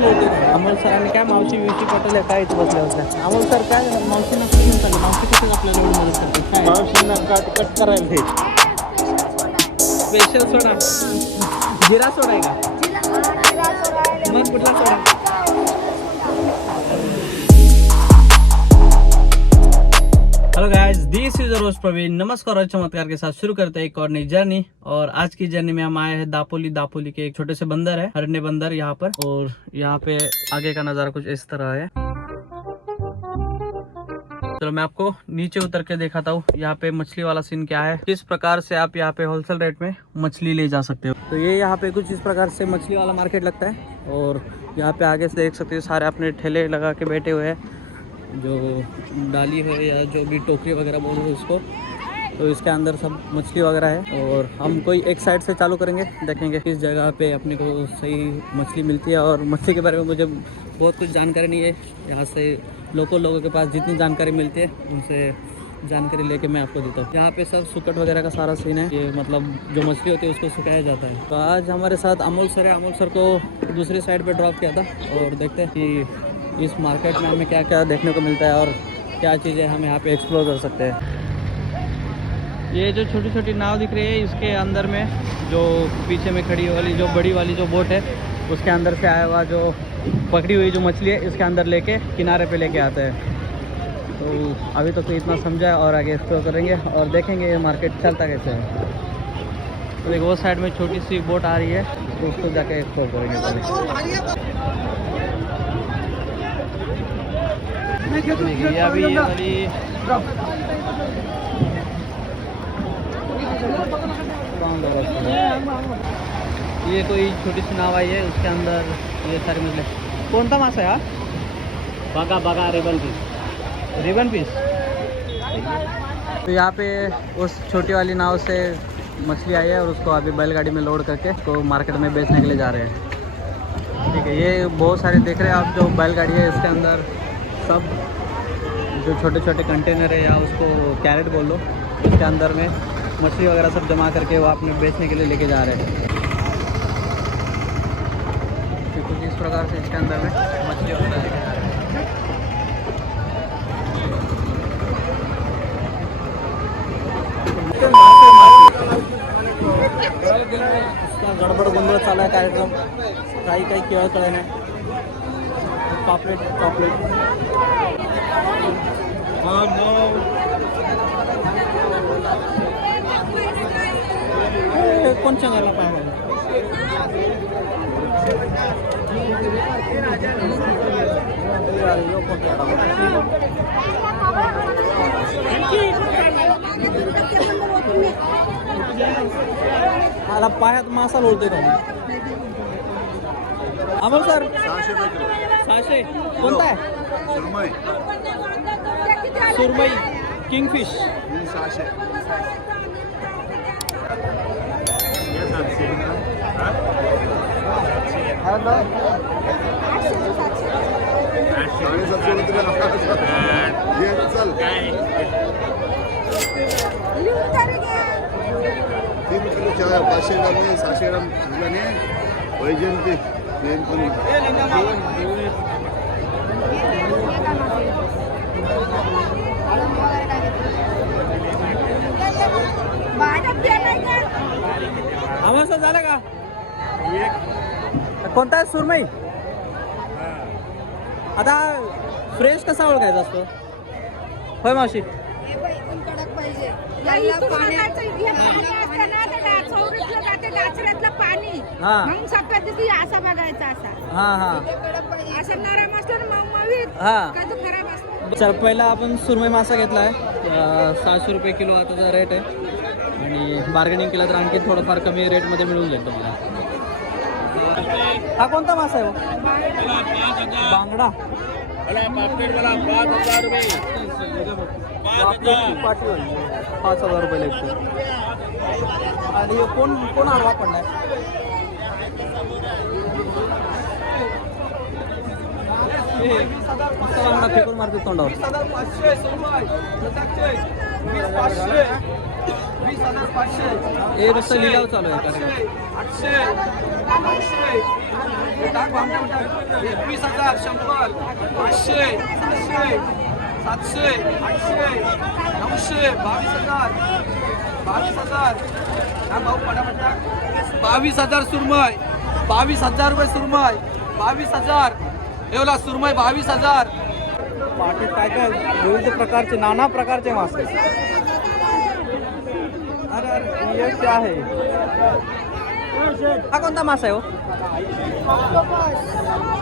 माणसं होते. अमोल सरांनी काय मावशी विवशी पटवल्या काय इथं बसल्या बसल्या. अमोल सर काय झालं मावशींना कुठे घेऊन चाललं मावशी कुठे आपल्याला एवढी मदत करते काय मावशींना कट करायला ते स्पेशल सोडा जिरा सोडा आहे का मग कुठला सोडा. Hello guys, this is rose Pravin. नमस्कार और चमत्कार के साथ शुरू करते हैं एक और नई जर्नी. और आज की जर्नी में हम आए हैं दापोली के एक छोटे से बंदर है, हरण्य बंदर यहाँ पर. और यहाँ पे आगे का नज़ारा कुछ इस तरह है. चलो मैं आपको नीचे उतर के दिखाता हूँ यहाँ पे मछली वाला सीन क्या है, किस प्रकार से आप यहाँ पे होलसेल रेट में मछली ले जा सकते हो. तो ये यहाँ पे कुछ इस प्रकार से मछली वाला मार्केट लगता है. और यहाँ पे आगे से देख सकते हो सारे अपने ठेले लगा के बैठे हुए हैं, जो डाली है या जो भी टोकरी वगैरह बोल रहे हैं उसको. तो इसके अंदर सब मछली वगैरह है. और हम कोई एक साइड से चालू करेंगे, देखेंगे किस जगह पे अपने को सही मछली मिलती है. और मछली के बारे में मुझे बहुत कुछ जानकारी नहीं है. यहाँ से लोकल लोगों के पास जितनी जानकारी मिलती है उनसे जानकारी लेके मैं आपको देता हूँ. यहाँ पे सर सुकट वगैरह का सारा सीन है. ये मतलब जो मछली होती है उसको सुखाया जाता है. तो आज हमारे साथ अमोल सर है. अमोल सर को दूसरी साइड पर ड्रॉप किया था. और देखते हैं कि इस मार्केट में हमें क्या क्या देखने को मिलता है और क्या चीज़ें हम यहाँ पे एक्सप्लोर कर सकते हैं. ये जो छोटी छोटी नाव दिख रही है इसके अंदर में जो पीछे में खड़ी वाली जो बड़ी वाली जो बोट है उसके अंदर से आया हुआ जो पकड़ी हुई जो मछली है इसके अंदर लेके किनारे पे लेके आते हैं. तो अभी तो इतना समझा है और आगे एक्सप्लोर करेंगे और देखेंगे ये मार्केट चलता कैसे है. तो एक वो साइड में छोटी सी बोट आ रही है तो उसको जाके एक्सप्लोर करेंगे पहले. ये अभी ये वाली ये कोई छोटी सी नाव आई है उसके अंदर ये सारी मछली. कौन सा मासा है यार? बगा रिबन पीस. तो यहाँ पे उस छोटी वाली नाव से मछली आई है और उसको अभी बैलगाड़ी में लोड करके उसको मार्केट में बेचने के लिए जा रहे हैं. ठीक है, ये बहुत सारे देख रहे हैं आप जो बैलगाड़ी है इसके अंदर सब जो छोटे छोटे कंटेनर है या उसको कैरेट बोल लो उसके अंदर में मछली वगैरह सब जमा करके वो आपने बेचने के लिए लेके जा रहे हैं. तो कुछ इस प्रकार से इसके अंदर में मछली वगैरह लेके जा रहे हैं. उसका गडबड गोंधळ चालू आहे कार्यक्रम. काही काही केवळ कळे नाही. चॉकलेट कोण सांगायला पाहिजे. मला पायात मासा लोळतोय का अमोल सर? 600 कोणता आहे? सुरमई किंगफिश 600. तीन किलो 500 ग्राम 600 ग्राम वैजयंती आवाज झालं का? कोणता आहे सुरमई? आता फ्रेश कसा ओळखायचा असतो? होय मावशी. पाणी मग सफेद असा बघायचा असा. हा हा असं नरम असतो ना मऊ हा. का तो खराब असतो. चल पहिला आपण सुरमई मासा घेतला आहे. 600 रुपये किलो आता रेट आहे. आणि बार्गेनिंग केलं तर आणखी थोडंफार कमी रेटमध्ये मिळून जाईल तुम्हाला. हा कोणता मासा आहे? बांगडा 5,000 रुपये. 5,000 रुपये लागतो. आणि कोण आडवा पडलाय? बांगडा फेकून मारतो तोंडावर. 20,500 हे नुसतं लिलाव चालू आहे. 800 21,000, 100, 500, 600, 700, 800, 900, 22,000, 22,000. हा भाऊ पटापट 22,000 सुरमई, 22,000 रुपये सुरमई, 22,000 एवढा सुरमई 22,000. पाठी काय काय विविध प्रकारचे नाना प्रकारचे मासे. अरे ये क्या है? हा कोणता मासा आहे हो?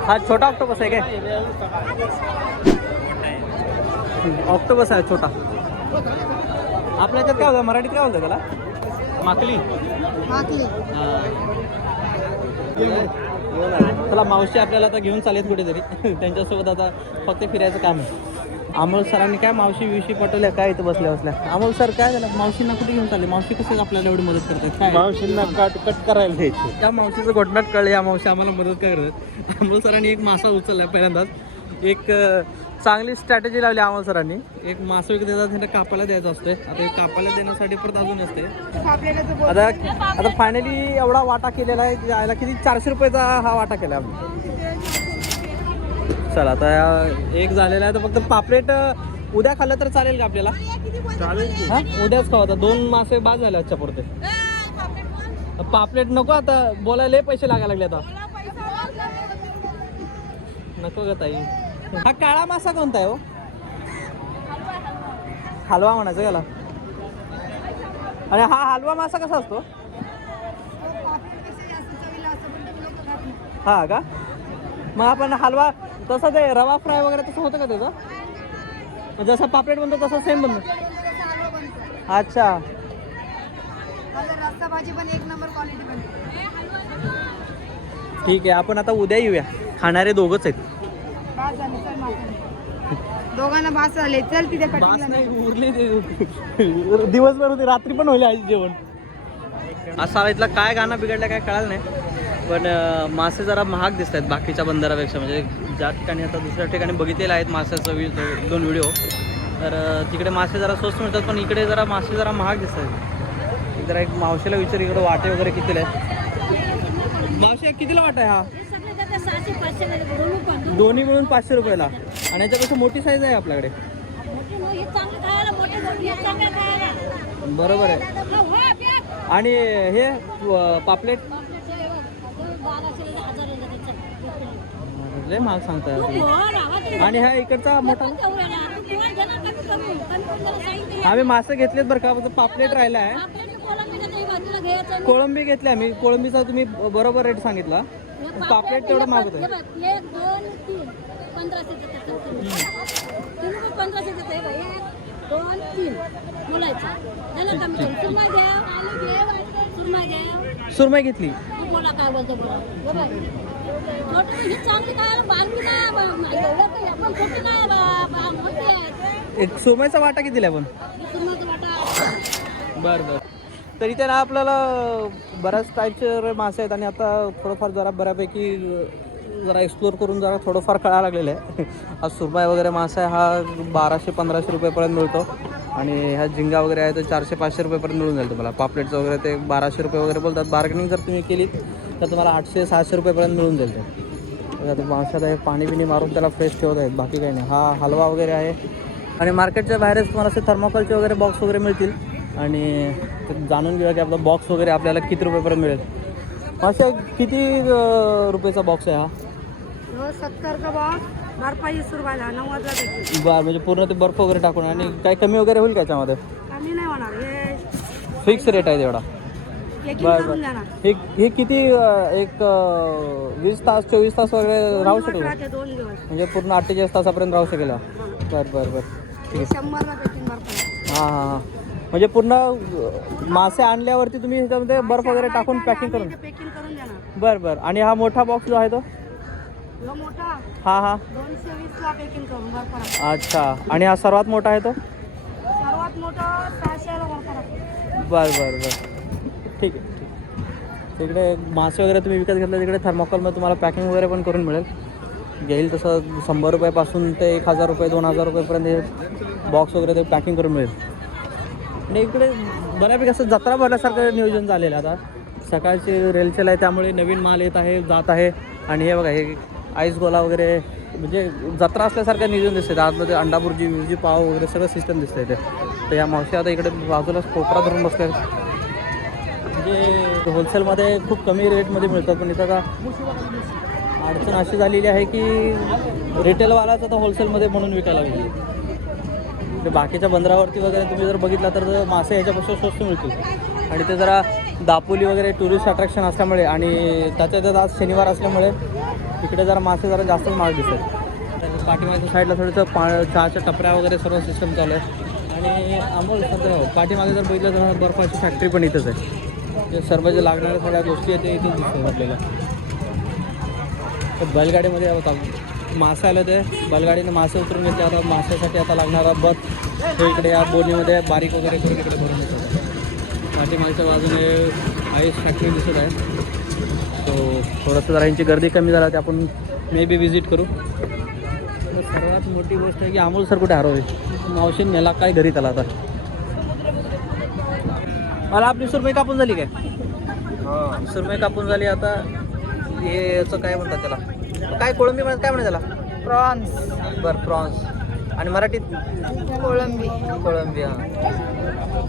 हा छोटा ऑक्टोपस आहे काय? ऑक्टोपस आहे छोटा. आपल्या याच्यात काय होतं, मराठीत काय बोलतं त्याला? माकली. चला मावशी आपल्याला आता घेऊन चालेल कुठेतरी. त्यांच्यासोबत आता फक्त फिरायचं काम आहे. अमोल सरांनी काय मावशी विवशी पटवल्या काय इथं बसल्या बसल्या. अमोल सर काय झालं, मावशींना कुठे घेऊन चालले? मावशी कसं आपल्याला एवढी मदत करतात? काय मावशींना कट करायला द्यायची. त्या मावशीचं घोटनाट कळलं, या मावशी आम्हाला मदत काय करतात. अमोल सरांनी एक मासा उचलला पहिल्यांदाच. एक चांगली स्ट्रॅटेजी लावली अमोल सरांनी. एक मासा विकत देतात, त्यांना कापायला द्यायचा असतोय. आता हे कापायला देण्यासाठी परत अजून असते. आता फायनली एवढा वाटा केलेला आहे, यायला किती 400 रुपयाचा हा वाटा केला आम्ही. चला आता एक झालेला आहे, तर फक्त पापलेट उद्या खाल्लं तर चालेल का आपल्याला? चालेल. हां उद्याच खाऊ. आता 2 मासे बाद झाले आजच्या पुरते. पापलेट नको आता, बोलायला पैसे लागायला लागले आता. नको ग ताई. हा काळा मासा कोणता आहे हो? हलवा म्हणायचं याला. आणि हा हलवा मासा कसा असतो? हा का? मग आपण हलवा तसं ते रवा फ्राय वगैरे तसं होतं का त्याचं? जसं पापलेट बनतो तसं सेम बनतो? अच्छा रस्सा भाजी पण एक नंबर क्वालिटी बनते. ठीक आहे, आपण आता उद्या येऊया. खाणारे दोघंच आहेत. दोघांना बास झाले. चल तिथे बास नाही उरले ते. दिवसभर होते, रात्री पण होईल आज जेवण. असा इथला काय गाणं बिघडलं काय कळालं नाही, पण मासे जरा महाग दिसत आहेत बाकीच्या बंदरापेक्षा. म्हणजे ज्या ठिकाणी आता दुसऱ्या ठिकाणी बघितलेले आहेत माशाचं 2 व्हिडिओ, तर तिकडे मासे जरा स्वस्त मिळतात, पण इकडे जरा मासे जरा महाग दिसत आहेत. जरा एक मावशीला विचार, इकडे वाटे वगैरे कितीला आहे? मावशी कितीला वाटा आहे हा? दोन्ही मिळून 500 रुपयाला. आणि याच्यापेक्षा मोठी साईज आहे आपल्याकडे. बरोबर आहे. आणि हे पापलेट लय महाग सांगताय. आणि हा इकडचा मोठा आम्ही मासे घेतलेत बरं का, पापलेट राहिला आहे. कोळंबी घेतली आम्ही. कोळंबीचा तुम्ही बरोबर रेट सांगितला. पापलेट तेवढं महाग होतं. 15 सुरमई घेतली. एक सुरमईचा वाटा कितीला आहे पण? बरं बरं. तर इथे ना आपल्याला बऱ्याच टाईपचे मासे आहेत. आणि आता थोडंफार जरा बऱ्यापैकी जरा एक्सप्लोर करून जरा थोडंफार कळायला लागलेलं आहे. हा सुरमई वगैरे मासा आहे, हा 1200-1500 रुपयेपर्यंत मिळतो. आणि ह्या झिंगा वगैरे आहे तो 400-500 रुपयेपर्यंत मिळून जाईल तुम्हाला. पापलेटचं वगैरे ते 1200 रुपये वगैरे बोलतात. बार्गेनिंग जर तुम्ही केलीत तर तुम्हाला 800-600 रुपयेपर्यंत मिळून जाईल ते. आता माशात आहे पाणी बिणी मारून त्याला फ्रेश ठेवत आहेत, बाकी काही नाही. हा हलवा वगैरे आहे. आणि मार्केटच्या बाहेरच तुम्हाला असे थर्माकोलचे वगैरे बॉक्स वगैरे मिळतील. आणि जाणून घेऊया की आपला बॉक्स वगैरे आपल्याला किती रुपयेपर्यंत मिळेल. मासे किती रुपयाचा बॉक्स आहे हा? 70 का बॉक्स बर्फ 20 रुपयाला 90ला देते. बरं, म्हणजे पूर्ण ते बर्फ वगैरे टाकून. आणि काही कमी वगैरे होईल का याच्यामध्ये? कमी नाही होणार, हे फिक्स रेट आहे तेवढा? करून देणार. हे किती एक 20 तास 24 तास वगैरे राहू शकेल? 2 दिवस म्हणजे पूर्ण 48 तासापर्यंत राहू शकेल. बरं बरं बरं ठीक आहे. 100ला पॅकिंग बर्फ. हां हां हां. म्हणजे पूर्ण मासे आणल्यावरती तुम्ही ह्याच्यामध्ये बर्फ वगैरे टाकून पॅकिंग करून देणार. बरं बरं. आणि हा मोठा बॉक्स जो आहे तो? मोठा हां हां 220ला पॅकिंग करून बर्फ. अच्छा. आणि हा सर्वात मोठा आहे तो? सर्वात मोठा 600ला बर्फ. बरं बरं बरं ठीक आहे. तिकडे मासे वगैरे तुम्ही विकत घेतलं तिकडे थर्माकोलमध्ये तुम्हाला पॅकिंग वगैरे पण करून मिळेल. घेईल तसं 100 रुपयापासून ते 1000 रुपये 2000 रुपयेपर्यंत हे बॉक्स वगैरे ते पॅकिंग करून मिळेल. आणि इकडे बऱ्यापैकी असं जत्रा भरल्यासारखं नियोजन झालेलं आहे. आता सकाळची रेलचेल आहे त्यामुळे नवीन माल येत आहे जात आहे. आणि हे बघा हे आईस गोला वगैरे म्हणजे जत्रा असल्यासारखं नियोजन दिसते. आतमध्ये अंडा बुर्जी विर्जी पाव वगैरे सगळं सिस्टम दिसतं इथे. तर या मावशी आता इकडे बाजूला कोपरा धरून बसले म्हणजे होलसेलमध्ये खूप कमी रेटमध्ये मिळतात. पण इथं आता अडचण अशी झालेली आहे की रिटेलवालाच आता होलसेलमध्ये म्हणून विकायला लागली. ते बाकीच्या बंदरावरती वगैरे तुम्ही जर बघितला तर मासे ह्याच्यापासून स्वस्त मिळतील. आणि ते जरा दापोली वगैरे टुरिस्ट अट्रॅक्शन असल्यामुळे आणि त्याच्यात आज शनिवार असल्यामुळे इकडे जरा मासे जरा जास्तच महाग दिसतात. पाठीमागच्या साईडला थोडंसं चहाच्या टपऱ्या वगैरे सर्व सिस्टम चालू आहे. आणि अमोल सध्या पाठीमागे जर बघितलं तर बर्फाची फॅक्टरी पण इथंच आहे. जे सर्व जे लागणाऱ्या सगळ्या गोष्टी आहेत ते इथेच दिसतात आपल्याला. तर बैलगाडीमध्ये होता मासे आले होते, बैलगाडीने मासे उतरून घेतले. आता माशासाठी आता लागणारा बत तो इकडे या बोनीमध्ये बारीक वगैरे करून इकडे भरून येतात. पाठीमागच्या बाजूने आईस फॅक्टरी दिसत आहे. सो थोडंसं जरा यांची गर्दी कमी झाली ते आपण मे बी विजिट करू. तर सर्वात मोठी गोष्ट आहे की अमोल सर कुठे हरवले. मावशीने नेला काय घरी त्याला. आता मला आपली सुरमई कापून झाली काय? सुरमई कापून झाली. आता हे याचं काय म्हणतात त्याला, काय कोळंबी म्हणतात, काय म्हणतात त्याला? प्रॉन्स. बरं प्रॉन्स. आणि मराठीत कोळंबी. कोळंबी. हां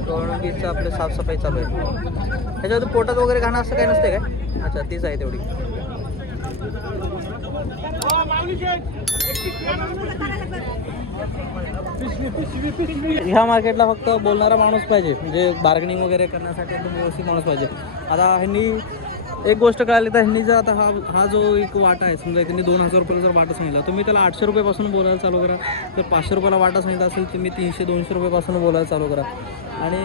कोळंबीचं आपलं साफसफाई चालू आहे. त्याच्यावर पोटात वगैरे घाणं असं काही नसते काय? अच्छा तीच आहे तेवढी. ह्या मार्केटला फक्त बोलणारा माणूस पाहिजे म्हणजे बार्गेनिंग वगैरे करण्यासाठी एकदम व्यवस्थित माणूस पाहिजे. आता ह्यांनी एक गोष्ट कळाली तर ह्यांनी जर आता हा जो एक वाटा आहे समजा त्यांनी 2000 रुपयाला जर वाटा सांगितला तुम्ही त्याला 800 रुपयापासून बोलायला चालू करा. जर 500 रुपयाला वाटा सांगितला असेल तुम्ही 300-200 रुपयापासून बोलायला चालू करा. आणि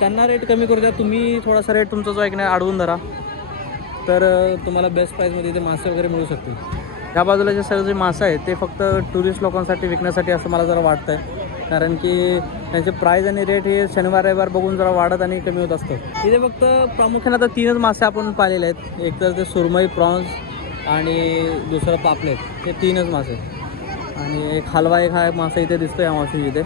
त्यांना रेट कमी करू द्या. तुम्ही थोडासा रेट तुमचा जो आहे की नाही अडवून धरा तर तुम्हाला बेस्ट प्राईसमध्ये इथे मासे वगैरे मिळू शकतील. ह्या बाजूला जे सगळे जे मासे आहेत ते फक्त टुरिस्ट लोकांसाठी विकण्यासाठी असं मला जरा वाटतं आहे. कारण की त्यांचे प्राईज आणि रेट हे शनिवार रविवार बघून जरा वाढत आणि कमी होत असतं. इथे फक्त प्रामुख्याने आता 3च मासे आपण पाहिलेले आहेत. एक तर ते सुरमई प्रॉन्स आणि दुसरं पापलेट. हे 3च मासे. आणि एक हलवा एक हा मासा इथे दिसतो या मावशी इथे.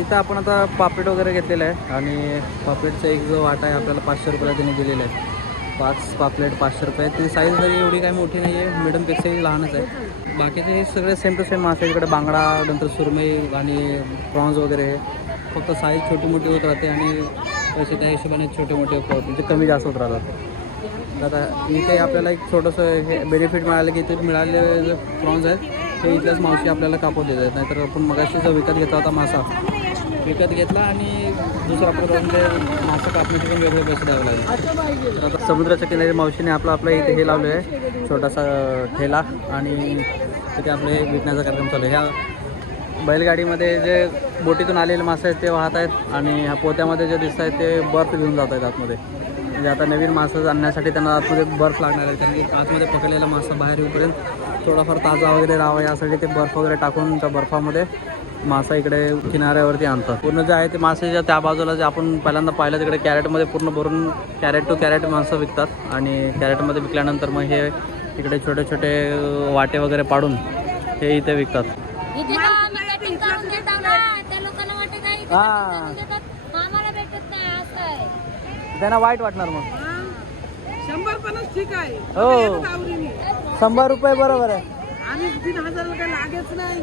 इथं आपण आता पापलेट वगैरे घेतलेलं आहे. आणि पापलेटचा एक जो वाटा आहे आपल्याला 500 रुपयाला त्यांनी दिलेला आहे. 5 पापलेट 500 रुपये. ती साईज जरी एवढी काही मोठी नाही आहे, मिडियमपेक्षाही लहानच आहे. बाकीचे हे सगळे सेम टू सेम मासे. इकडे बांगडा नंतर सुरमई आणि प्रॉन्स वगैरे फक्त साईज छोटी मोठी होत राहते आणि पैसे त्या हिशोबाने छोटे मोठे म्हणजे कमी जास्त होत राहतात. आता इथे आपल्याला एक छोटंसं हे बेनिफिट मिळालं की इथे मिळालेले जे प्रॉन्स आहेत ते इथल्याच मावशी आपल्याला कापून देत आहेत. नाहीतर आपण मगाशी जो विकत घेतला होता मासा विकत घेतला आणि दुसरा प्रकारचे मासा कापणीचे पण वेगळे पैसे द्यावे लागले. आता समुद्राच्या किनारी मावशीने आपला इथे हे लावलं आहे छोटासा ठेला आणि तिथे आपले विकण्याचा कार्यक्रम चालू आहे. ह्या बैलगाडीमध्ये जे बोटीतून आलेले मासे आहेत ते वाहत आहेत आणि ह्या पोत्यामध्ये जे दिसत आहेत ते बर्फ घेऊन जात आहेत आतमध्ये. म्हणजे आता नवीन मासा आणण्यासाठी त्यांना आतमध्ये बर्फ लागणार आहे. कारण की आतमध्ये पकडलेला मासा बाहेर येऊपर्यंत थोडाफार ताजा वगैरे राहावा यासाठी ते बर्फ वगैरे टाकून त्या बर्फामध्ये मासा इकडे किनाऱ्यावरती आणतात. पूर्ण जे आहे ते मासे त्या बाजूला जे आपण पहिल्यांदा पाहिलं तिकडे कॅरेटमध्ये पूर्ण भरून कॅरेट टू कॅरेट माणसं विकतात. आणि कॅरेटमध्ये विकल्यानंतर मग हे इकडे छोटे छोटे वाटे वगैरे पाडून हे इथे विकतात. हां त्यांना वाईट वाटणार मग. 150 ठीक आहे. हो 100 रुपये बरोबर आहे. आणि 3000 रुपये लागेच नाही.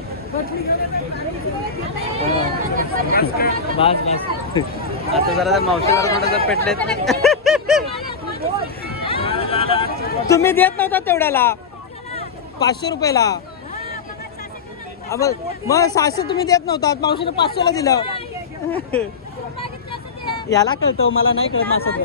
बस बस आता जरा मावशी जरा थोडंसं पेटलेत. तुम्ही देत नव्हता तेवढ्याला 500 रुपयाला. मग 600 तुम्ही देत नव्हता मावशीने 500ला दिलं. याला कळतं मला नाही कळत मासाचं.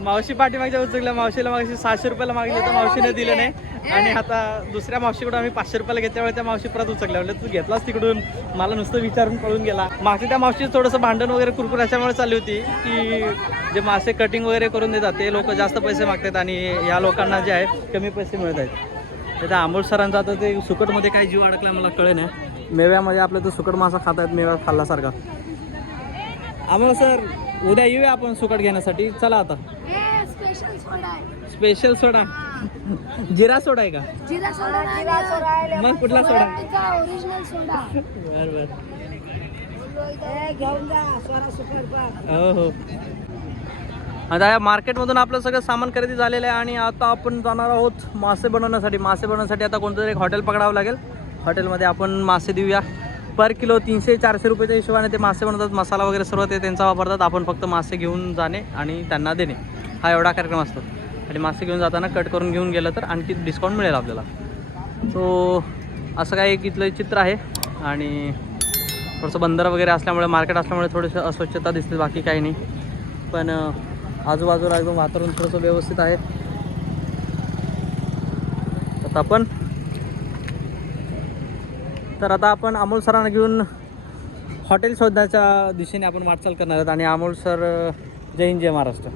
मावशी पाठीमागच्या उचकल्या मावशीला मागशी 600 रुपयाला मागले तर मावशीने दिलं नाही. आणि आता दुसऱ्या मावशीकडून आम्ही 500 रुपयाला घेतल्यामुळे त्या मावशी परत उचकल्या. म्हणजे तू घेतलास तिकडून मला नुसतं विचारून पळून गेला. मागच्या त्या मावशी थोडंसं भांडण वगैरे कुरकुर अशामुळे चालली होती की जे मासे कटिंग वगैरे करून देतात ते लोक जास्त पैसे मागतात आणि या लोकांना जे आहे कमी पैसे मिळत आहेत. तर त्या अमोल सरांचा आता ते सुकटमध्ये काय जीव अडकला मला कळे नाही. मेव्यामध्ये आपलं तो सुकट मासा खात आहेत मेव्या खाल्ल्यासारखा. अमोल सर उद्या येऊया आपण सुकट घेण्यासाठी. चला आता. स्पेशल सोडा आहे. स्पेशल सोडा जिरा सोडा आहे का? जिरा सोडा. मग कुठला सोडा? ओरिजिनल सोडा. बरं बरं घेऊन जा 1600 रुपये. हो हो. आता या मार्केटमधून आपलं सगळं सामान खरेदी झालेलं आहे आणि आता आपण जाणार आहोत मासे बनवण्यासाठी आता कोणतं तरी एक हॉटेल पकडावं लागेल. हॉटेलमध्ये आपण मासे देऊया. पर किलो 300-400 रुपयाच्या हिशोबाने ते मासे बनवतात. मसाला वगैरे सर्व ते त्यांचा वापरतात. आपण फक्त मासे घेऊन जाणे आणि त्यांना देणे, हा एवढा कार्यक्रम असतो. आणि मासे घेऊन जाताना कट करून घेऊन गेलं तर आणखी डिस्काउंट मिळेल आपल्याला. सो असं काय एक इथलं चित्र आहे. आणि थोडंसं बंदर वगैरे असल्यामुळे, मार्केट असल्यामुळे थोडंसं अस्वच्छता दिसते, बाकी काही नाही. पण आजूबाजूला एकदम वातावरण थोडंसं व्यवस्थित आहे. आता आपण अमोल सरांना घेऊन हॉटेल शोधण्याच्या दिशेने आपण वाटचाल करणार आहोत. आणि अमोल सर, जय हिंद जय महाराष्ट्र.